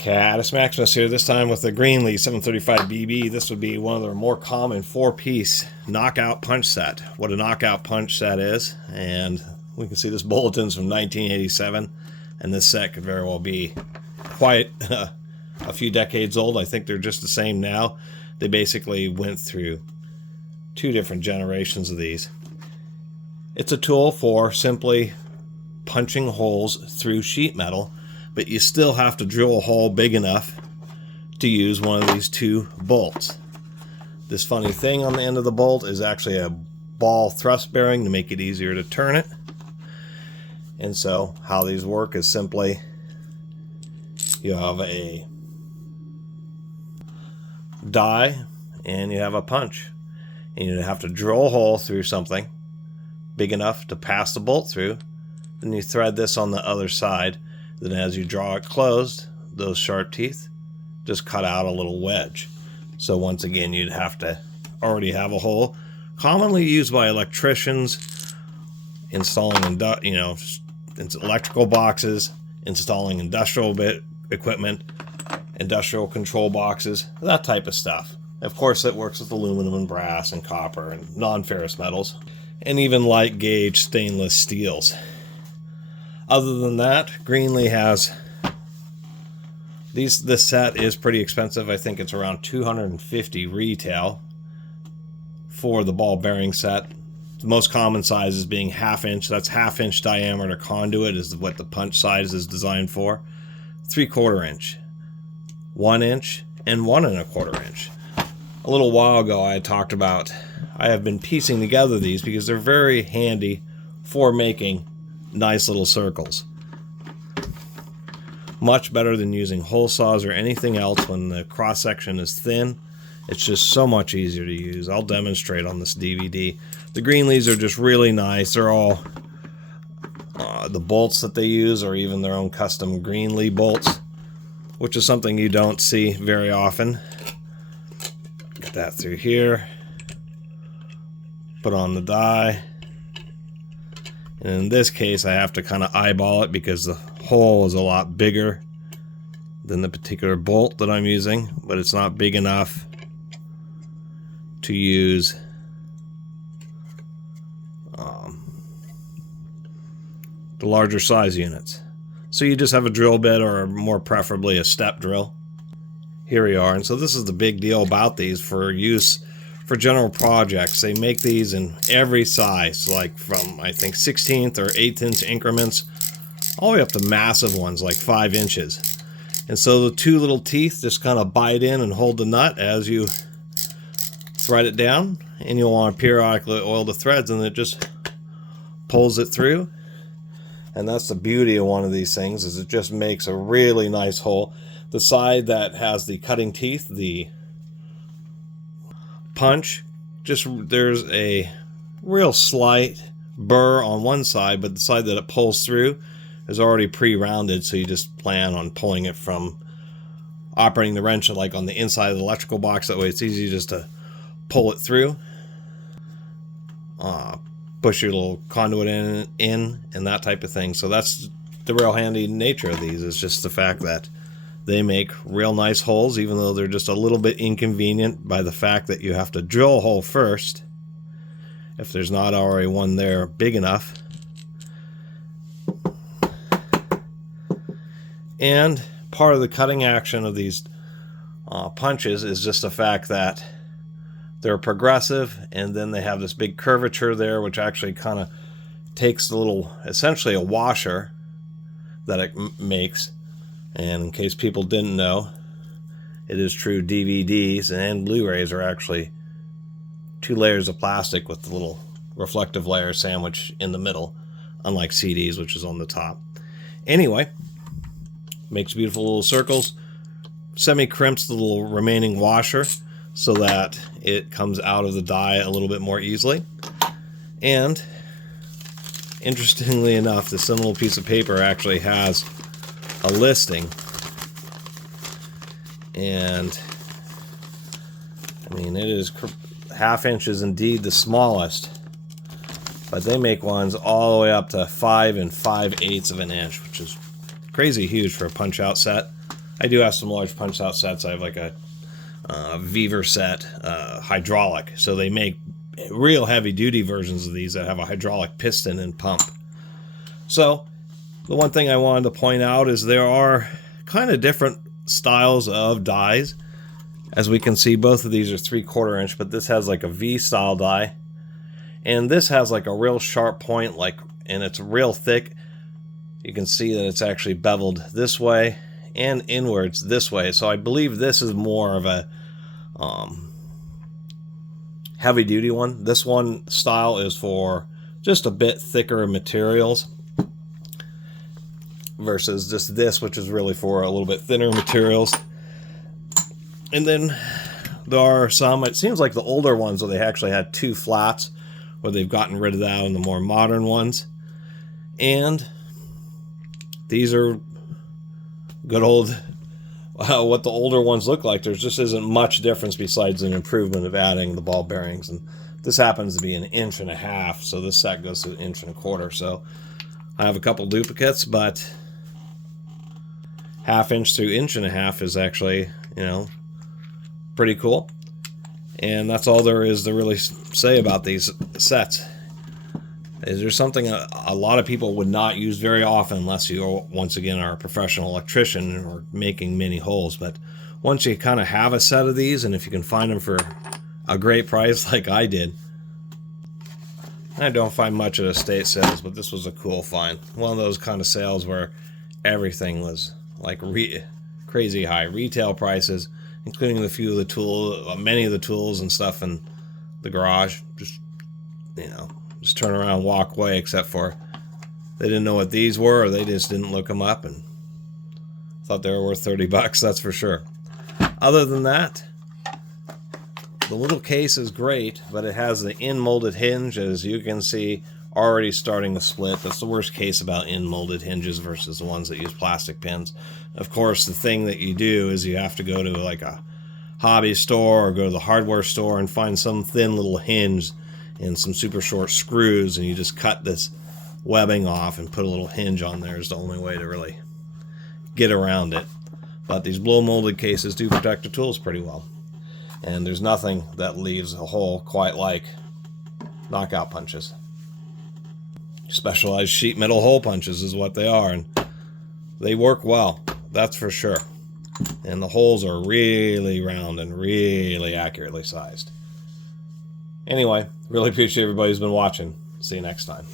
Catus Maximus here, this time with the GreenLee 735BB. This would be one of the more common 4-piece knockout punch set. What a knockout punch set is, and we can see this bulletin's from 1987, and this set could very well be quite a few decades old. I think they're just the same now. They basically went through 2 different generations of these. It's a tool for simply punching holes through sheet metal, but you still have to drill a hole big enough to use one of these 2 bolts. This funny thing on the end of the bolt is actually a ball thrust bearing to make it easier to turn it. And so how these work is simply you have a die and you have a punch, and you have to drill a hole through something big enough to pass the bolt through. Then you thread this on the other side. Then as you draw it closed, those sharp teeth just cut out a little wedge. So once again, you'd have to already have a hole, commonly used by electricians installing electrical boxes, installing industrial equipment, industrial control boxes, that type of stuff. Of course, it works with aluminum and brass and copper and non-ferrous metals, and even light gauge stainless steels. Other than that, GreenLee has these. This set is pretty expensive. I think it's around $250 retail for the ball bearing set. The most common size is being 1/2 inch. That's 1/2 inch diameter conduit is what the punch size is designed for. 3/4 inch, 1 inch, and 1 1/4 inch. A little while ago, I had talked about I have been piecing together these because they're very handy for making nice little circles. Much better than using hole saws or anything else when the cross section is thin. It's just so much easier to use. I'll demonstrate on this DVD. The GreenLees are just really nice. They're all the bolts that they use are even their own custom GreenLee bolts, which is something you don't see very often. Get that through here. Put on the die. And in this case, I have to kind of eyeball it because the hole is a lot bigger than the particular bolt that I'm using, but it's not big enough to use the larger size units. So you just have a drill bit, or more preferably a step drill. Here we are. And so this is the big deal about these for use for general projects. They make these in every size, like from I think 16th or 8th inch increments all the way up to massive ones like 5 inches. And so the 2 little teeth just kind of bite in and hold the nut as you thread it down, and you'll want to periodically oil the threads, and it just pulls it through. And that's the beauty of one of these things, is it just makes a really nice hole. The side that has the cutting teeth, the punch, there's a real slight burr on one side, but the side that it pulls through is already pre-rounded, so you just plan on pulling it from operating the wrench like on the inside of the electrical box. That way it's easy just to pull it through, push your little conduit in and that type of thing. So that's the real handy nature of these, is just the fact that they make real nice holes, even though they're just a little bit inconvenient by the fact that you have to drill a hole first if there's not already one there big enough. And part of the cutting action of these punches is just the fact that they're progressive, and then they have this big curvature there, which actually kind of takes the little, essentially a washer that it makes. And in case people didn't know, it is true, DVDs and Blu-rays are actually 2 layers of plastic with the little reflective layer sandwiched in the middle, unlike CDs, which is on the top. Anyway, makes beautiful little circles, semi-crimps the little remaining washer so that it comes out of the die a little bit more easily. And interestingly enough, this little piece of paper actually has a listing, and I mean, it is 1/2 inch is indeed the smallest, but they make ones all the way up to 5 5/8 of an inch, which is crazy huge for a punch out set. I do have some large punch out sets. I have like a Weaver set, hydraulic. So they make real heavy duty versions of these that have a hydraulic piston and pump. So the one thing I wanted to point out is there are kind of different styles of dies. As we can see, both of these are 3/4 inch, but this has like a V style die, and this has like a real sharp point, and it's real thick. You can see that it's actually beveled this way and inwards this way. So I believe this is more of a heavy duty one. This one style is for just a bit thicker materials versus just this, which is really for a little bit thinner materials. And then there are some, it seems like the older ones where they actually had 2 flats, where they've gotten rid of that in the more modern ones. And these are good old, what the older ones look like. There just isn't much difference besides an improvement of adding the ball bearings. And this happens to be 1.5 inches, so this set goes to 1.25 inches. So I have a couple duplicates, but 1/2 inch through 1.5 inches is actually, you know, pretty cool. And that's all there is to really say about these sets. Is there something a lot of people would not use very often unless you, once again, are a professional electrician or making mini holes. But once you kind of have a set of these, and if you can find them for a great price like I did, I don't find much at estate sales, but this was a cool find. One of those kind of sales where everything was like crazy high retail prices, including many of the tools and stuff in the garage. Just, you know, just turn around and walk away, except for they didn't know what these were, or they just didn't look them up and thought they were worth 30 bucks, that's for sure. Other than that, the little case is great, but it has the in-molded hinge, as you can see, already starting to split. That's the worst case about in-molded hinges versus the ones that use plastic pins. Of course, the thing that you do is you have to go to like a hobby store or go to the hardware store and find some thin little hinge and some super short screws, and you just cut this webbing off and put a little hinge on there. Is the only way to really get around it. But these blow molded cases do protect the tools pretty well. And there's nothing that leaves a hole quite like knockout punches. Specialized sheet metal hole punches is what they are, and they work well, that's for sure. And the holes are really round and really accurately sized. Anyway, really appreciate everybody who's been watching. See you next time.